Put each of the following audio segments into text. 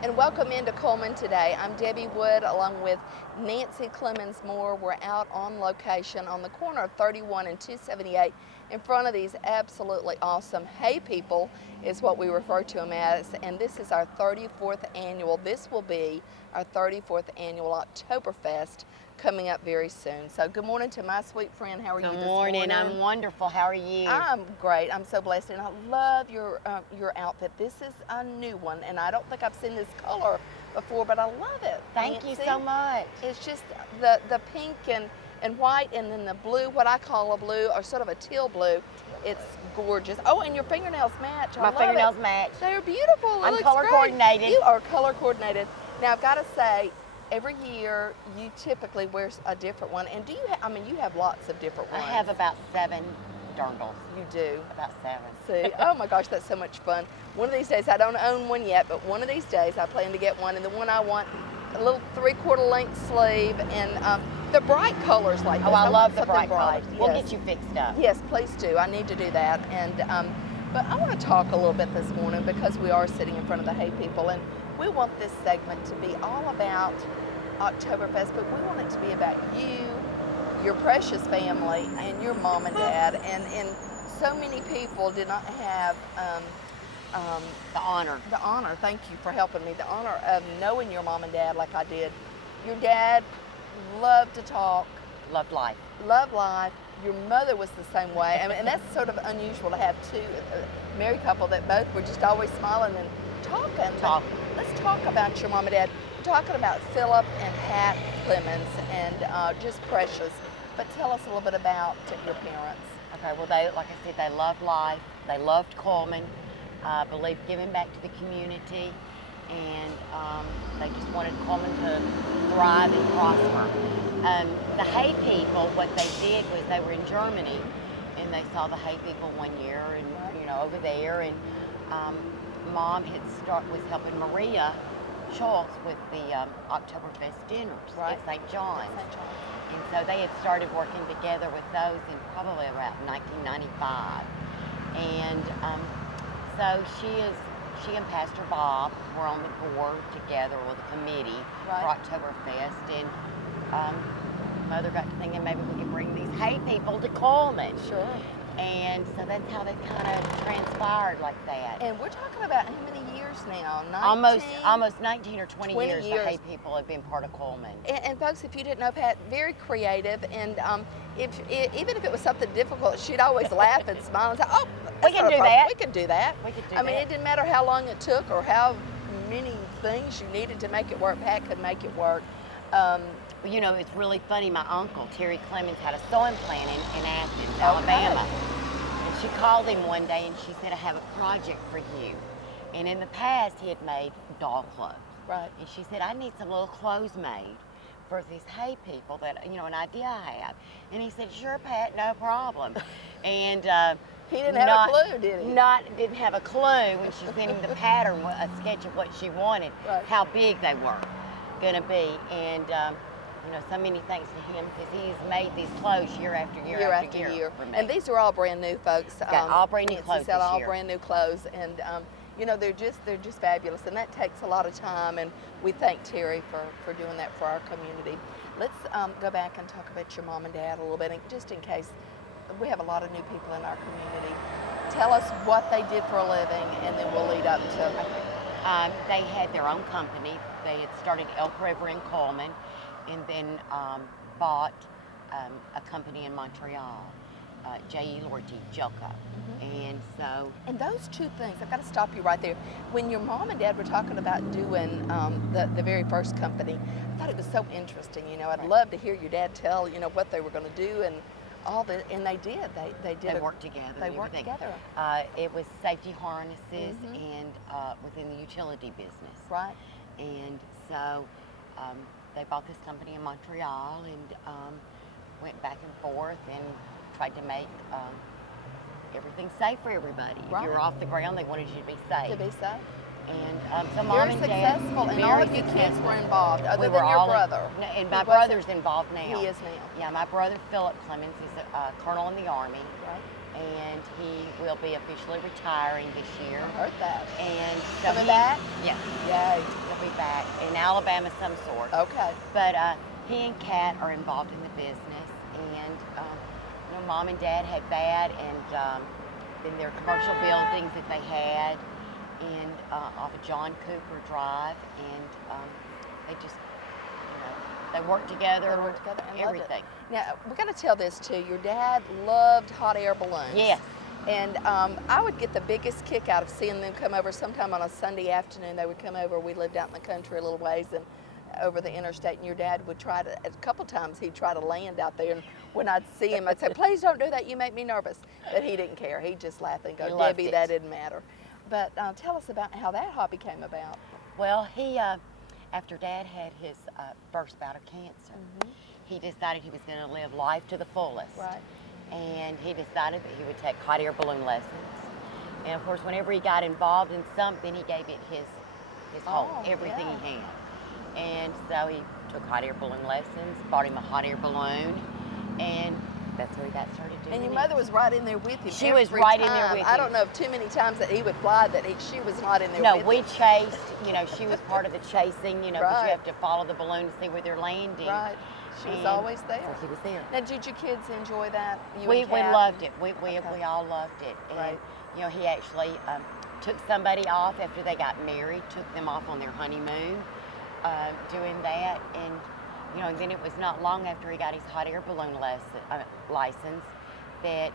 And welcome into Cullman today. I'm Debbie Wood along with Nancy Clemmons Moore. We're out on location on the corner of 31 and 278 in front of these absolutely awesome hay people is what we refer to them as. And this is our 34th annual. This will be our 34th annual Oktoberfest coming up very soon. So good morning to my sweet friend. How are you this morning? Good morning. I'm wonderful. How are you? I'm great. I'm so blessed, and I love your outfit. This is a new one, and I don't think I've seen this color before, but I love it. Thank you so much. It's just the pink and white, and then the blue, what I call a blue, or sort of a teal blue. It's gorgeous. Oh, and your fingernails match. My fingernails match. They're beautiful. I'm color coordinated. You are color coordinated. Now I've got to say, every year you typically wear a different one, and do you have, I mean, you have lots of different ones. I have about 7 dirndls. You do? About 7. See, oh my gosh, that's so much fun. One of these days, I don't own one yet, but one of these days I plan to get one, and the one I want, a little 3/4 length sleeve, and the bright colors like this. Oh, I love the bright colors. colors. We'll get you fixed up. Yes, please do. I need to do that. And but I want to talk a little bit this morning because we are sitting in front of the hay people, and we want this segment to be all about Oktoberfest, but we want it to be about you, your precious family, and your mom and dad. And so many people did not have The honor. the honor, thank you for helping me, the honor of knowing your mom and dad like I did. Your dad loved to talk, Loved life. loved life. Your mother was the same way. I mean, and that's sort of unusual to have two married couple that both were just always smiling and talking. Talk. Let's talk about your mom and dad. We're talking about Philip and Pat Clemmons, and just precious. But tell us a little bit about your parents. Okay, well, they, like I said, they loved life. They loved Cullman. Believed giving back to the community, and they just wanted Cullman to thrive and prosper. The hay people, what they did was they were in Germany, and they saw the hay people one year, and over there, and Mom was helping Maria Schultz with the Oktoberfest dinners at St. John's. And so they had started working together with those in probably about 1995. And so she and Pastor Bob were on the board together with a committee for Oktoberfest, and Mother got to thinking maybe we could bring these hay people to Cullman. Sure. And so that's how they kind of transpired like that. And we're talking about how many years now? 19? Almost 19 or 20 years the hay people have been part of Cullman. And folks, if you didn't know Pat, very creative, and even if it was something difficult, she'd always laugh and smile and say, "Oh, we can do that. We could do that." I mean, it didn't matter how long it took or how many things you needed to make it work. Pat could make it work. It's really funny. My uncle, Terry Clemmons, had a sewing plant in Athens, Alabama. And she called him one day and she said, "I have a project for you." And in the past, he had made doll clothes. Right. And she said, "I need some little clothes made for these hay people that, an idea I have." And he said, "Sure, Pat, no problem." And he didn't have a clue, did he? Didn't have a clue when she sent him the pattern, a sketch of what she wanted, how big they were going to be. And so many thanks to him, because he's made these clothes year after year for me. And these are all brand new, folks. All brand new clothes this year. All brand new clothes, and they're just fabulous, and that takes a lot of time. And we thank Terry for doing that for our community. Let's go back and talk about your mom and dad a little bit, and just in case we have a lot of new people in our community. Tell us what they did for a living, and then we'll lead up to. They had their own company. They had started Elk River in Cullman, and then bought a company in Montreal, J.E. Lortie, Jelka. And those two things, I've got to stop you right there. When your mom and dad were talking about doing the very first company, I thought it was so interesting. I'd love to hear your dad tell, what they were going to do and all that, and they did. They did. They worked together. They worked together. It was safety harnesses and within the utility business. Right. And so they bought this company in Montreal and went back and forth and tried to make everything safe for everybody. If you were off the ground, they wanted you to be safe. To be safe. And so Mom and Dad, successful, and all of you kids were involved, other than your brother. And my brother's involved now. He is now. Yeah, my brother Philip Clemmons is a colonel in the Army. Right. And he will be officially retiring this year. I heard that. And so coming back? Yeah. Yay. back in Alabama, some sort. Okay. But he and Kat are involved in the business, and Mom and Dad had that, and then their commercial buildings that they had, and off of John Cooper Drive, and they just, they worked together. They worked together and everything. Now we got to tell this too. Your dad loved hot air balloons. Yes. And I would get the biggest kick out of seeing them come over. Sometime on a Sunday afternoon, they would come over. We lived out in the country a little ways and over the interstate, and your dad would try to, a couple times he'd try to land out there, and when I'd see him, I'd say, please don't do that, you make me nervous. But he didn't care. He'd just laugh and go, Debbie, that didn't matter. But tell us about how that hobby came about. Well, he, after Dad had his first bout of cancer, he decided he was going to live life to the fullest. Right. And he decided that he would take hot air balloon lessons. And of course, whenever he got involved in something, he gave it his whole, everything he had. And so he took hot air balloon lessons, bought him a hot air balloon, and that's where he got started doing it. And your mother was right in there with him. She was right in there with him. I don't know if too many times that he would fly that she was not in there with him. No, we chased, she was part of the chasing, because Right. you have to follow the balloon to see where they're landing. Right. She was always there. So she was there. Now, did your kids enjoy that? We loved it. We all loved it. And, Right. He actually took somebody off after they got married, took them off on their honeymoon, doing that. And then it was not long after he got his hot air balloon license that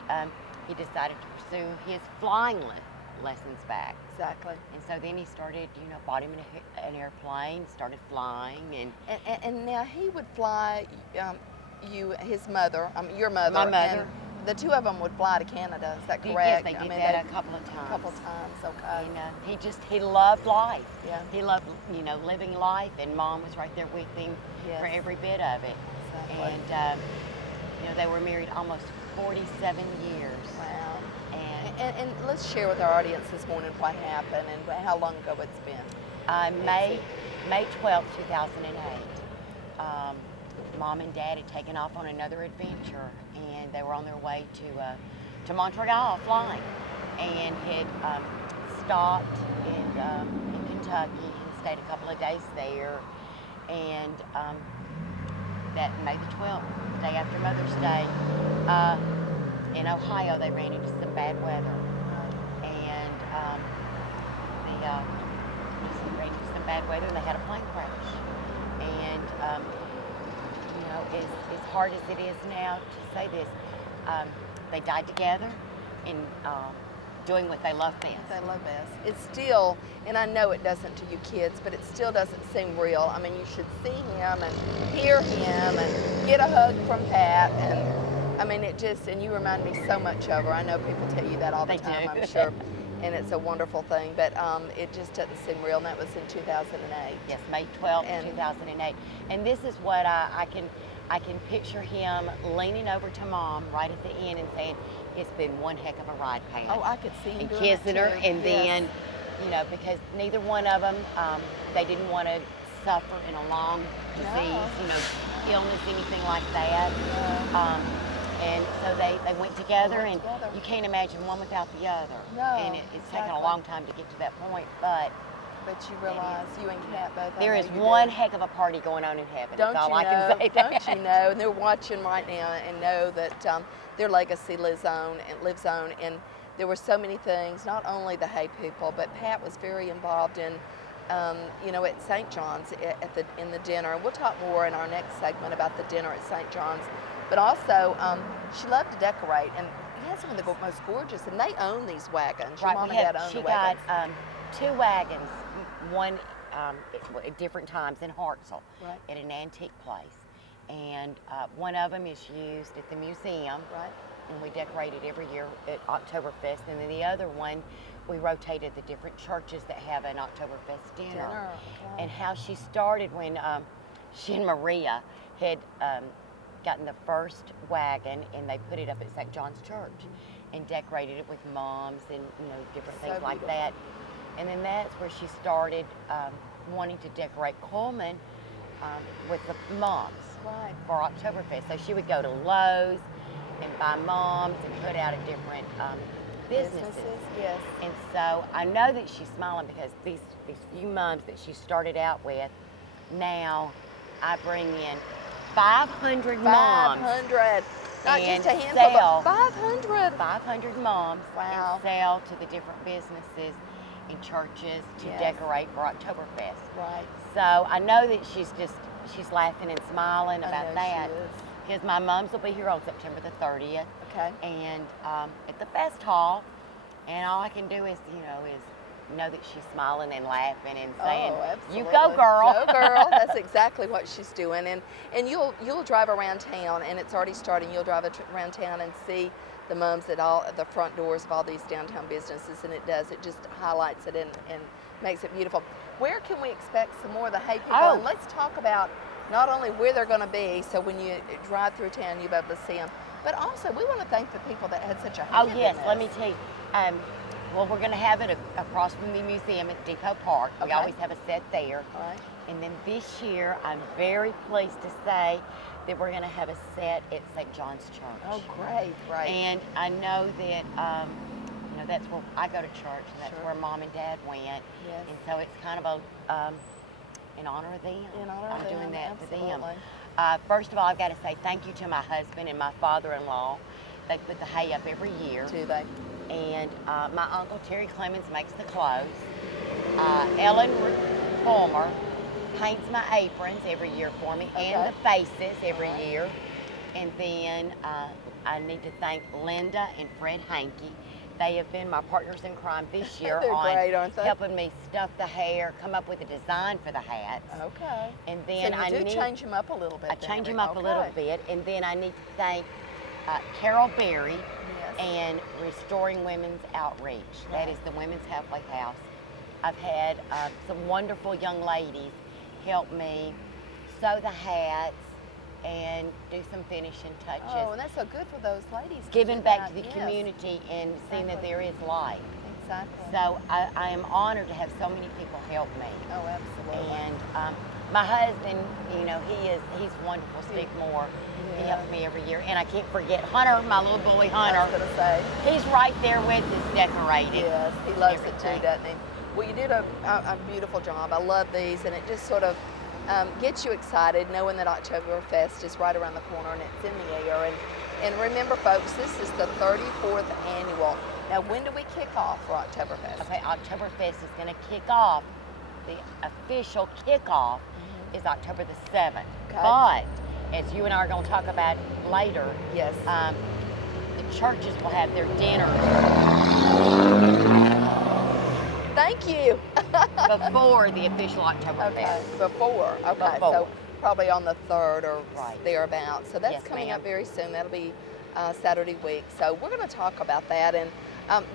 he decided to pursue his flying lessons back. Exactly. And so then he started, bought him an airplane, started flying, and now he would fly his mother, your mother. My mother. And the two of them would fly to Canada. Is that correct? Yes, they did that a couple of times. A couple of times, okay. And he loved life. Yeah. He loved, living life, and Mom was right there with him for every bit of it. Exactly. And they were married almost 47 years. Wow. And let's share with our audience this morning what happened and how long ago it's been. May 12, 2008. Mom and Dad had taken off on another adventure, and they were on their way to Montreal flying, and had stopped in Kentucky and stayed a couple of days there. And that May the 12th, day after Mother's Day, in Ohio, they ran into some bad weather, and they ran into some bad weather, and they had a plane crash. And as hard as it is now to say this, they died together in doing what they love best. They love best. It's still, and I know it doesn't to you kids, but it still doesn't seem real. I mean, you should see him and hear him and get a hug from Pat, and I mean, and you remind me so much of her. I know people tell you that all the time, I'm sure, and it's a wonderful thing, but it just doesn't seem real, and that was in 2008. Yes, May 12th, 2008. And this is what I can picture him leaning over to Mom right at the end and saying, it's been one heck of a ride, Pat. Oh, I could see him and doing kissing her, too. and then, because neither one of them, they didn't want to suffer in a long disease, illness, anything like that. And so they went together, and you can't imagine one without the other. No, and it's taken a long time to get to that point, but you realize you and Kat both. There is one heck of a party going on in heaven. Don't that's all you I know? can say. Don't you know? And they're watching right now and know that their legacy lives on, and there were so many things. Not only the Hay people, but Pat was very involved in, at St. John's in the dinner. And we'll talk more in our next segment about the dinner at St. John's. But also, she loved to decorate, and he had some of the most gorgeous. And they own these wagons. Your mom and dad own the wagons. She got 2 wagons. One at different times in Hartselle, at an antique place, and one of them is used at the museum, and we decorate it every year at Oktoberfest, and then the other one we rotated the different churches that have an Oktoberfest dinner. And how she started when she and Maria had gotten the first wagon, and they put it up at St. John's Church and decorated it with moms and different things like that. And then that's where she started wanting to decorate Cullman with the moms for Oktoberfest. So she would go to Lowe's and buy moms and put out at different businesses. Yes. And so I know that she's smiling because these few moms that she started out with, now I bring in 500 moms. 500. Not and just a handful, sell but 500. 500 moms Wow. and sell to the different businesses and churches to Yes. decorate for Oktoberfest. Right. So I know that she's laughing and smiling I about know that. she is. Because my moms will be here on September the 30th. Okay. And at the fest hall, and all I can do is know that she's smiling and laughing and saying, "You go, girl." Go, girl. That's exactly what she's doing. And you'll drive around town, and it's already starting. You'll drive around town and see the mums at the front doors of all these downtown businesses, and it just highlights it and makes it beautiful. Where can we expect some more of the hay people? Oh. And let's talk about not only where they're going to be, so when you drive through town, you'll be able to see them, but also we want to thank the people that had such a hand Oh, yes, in let this. me tell you. Well, we're going to have it across from the museum at Depot Park. We Okay. always have a set there. All right. And then this year, I'm very pleased to say that we're going to have a set at St. John's Church. Oh, great, great. And I know that, that's where I go to church, and that's Sure. where Mom and Dad went. Yes. And so it's kind of in honor of them. In honor of I'm doing them, that for them. absolutely. First of all, I've got to say thank you to my husband and my father-in-law. They put the hay up every year. Do they? And my uncle Terry Clemmons makes the clothes. Ellen Palmer paints my aprons every year for me, and Okay. the faces every All right. year. And then I need to thank Linda and Fred Hankey. They have been my partners in crime this year They're on great, aren't they? helping me stuff the hair, come up with a design for the hats. Okay. And So then you do change them up a little bit. I then, change them every- up a little okay. bit, and then I need to thank Carol Berry Yes. and Restoring Women's Outreach. That Right. is the Women's Halfway House. I've had some wonderful young ladies help me sew the hats and do some finishing touches. Oh, and that's so good for those ladies. to Giving do back that. to the Yes, community and seeing that Exactly. there is life. Exactly. So I am honored to have so many people help me. Oh, absolutely. And my husband, he's wonderful, Steve Moore. He Yeah. helps me every year. And I can't forget Hunter, my little boy I Hunter. was going to say. He's right there with us decorating. Yes, he loves it everything. too, doesn't he? Well, you did a beautiful job. I love these, and it just sort of gets you excited knowing that Oktoberfest is right around the corner and it's in the air. And remember, folks, this is the 34th annual. Now, when do we kick off for Oktoberfest? Okay, Oktoberfest is going to kick off. The official kickoff is October the 7th. Okay. But, as you and I are going to talk about later, Yes. the churches will have their dinner Thank you. before the official Oktoberfest. Okay, before. Okay, Before. so probably on the 3rd or Right. thereabouts. So that's Yes, coming ma'am. up very soon. That'll be Saturday week. So we're going to talk about that, and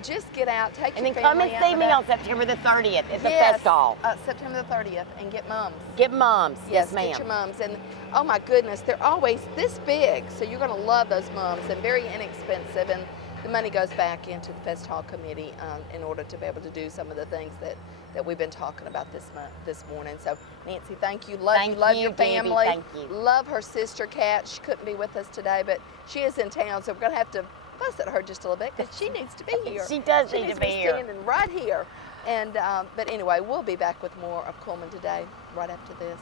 just get out, take And your then come family and out see and me about. on September the 30th at the Yes, fest hall. September the 30th, and get mums. Get moms. Yes, ma'am. Get your mums, and oh my goodness, they're always this big. So you're going to love those mums, and very inexpensive. And the money goes back into the fest hall committee in order to be able to do some of the things that we've been talking about this morning. So Nancy, thank you. Love you. Love your Debbie. family. Thank you. Love her sister Kat. She couldn't be with us today, but she is in town, so we're going to have to fuss at her just a little bit because she needs to be here. She does She need needs to be here. standing right here. And but anyway, we'll be back with more of Cullman today right after this.